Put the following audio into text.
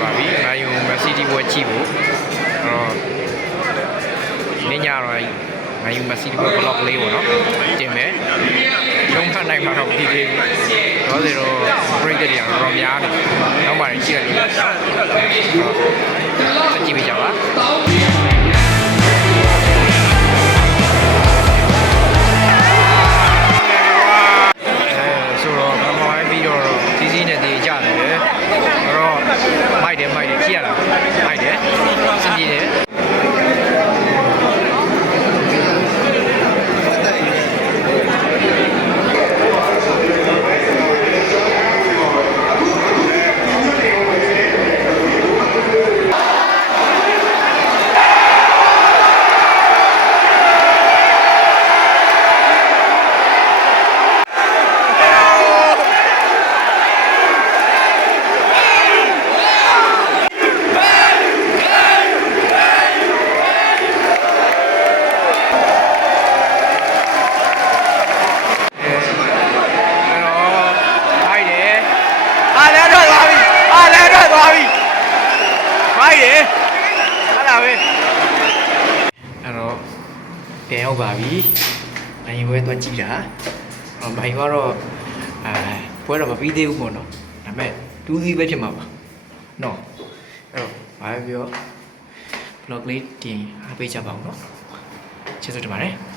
ပါပြီ။မာယူမက်ဆီတီပွဲကြည့်ဖို့နင်းကြတော့မာယူမက်ဆီတီပွဲဘလော့လေးပေါ့နော်တင်မယ်။ရှုံးခတ်နိုင်မှာတော့ဒီလေးတော့စေတော့ break တွေကတော့များနေ။နောက်မှလည်းကြည့်ရတယ်။ကြည့်ပြကြပါ။မိုက်တယ်ကြည့်ရတာမိုက်တယ်စင်ကြည့်တယ်ပြန်ရောက်ပါပြီ။နိုင်ပွဲသွားကြည့်တာ။မိုင်ကတော့ပွဲတော့မပြီးသေးဘူးပေါ့နော်။ဒါပေမဲ့2-3ပဲဖြစ်မှာပါ။နော်။အဲ့တော့ဘာပဲပြော vlog လေးတင်အားပေးကြပါဦးနော်။ကျေးဇူးတင်ပါတယ်။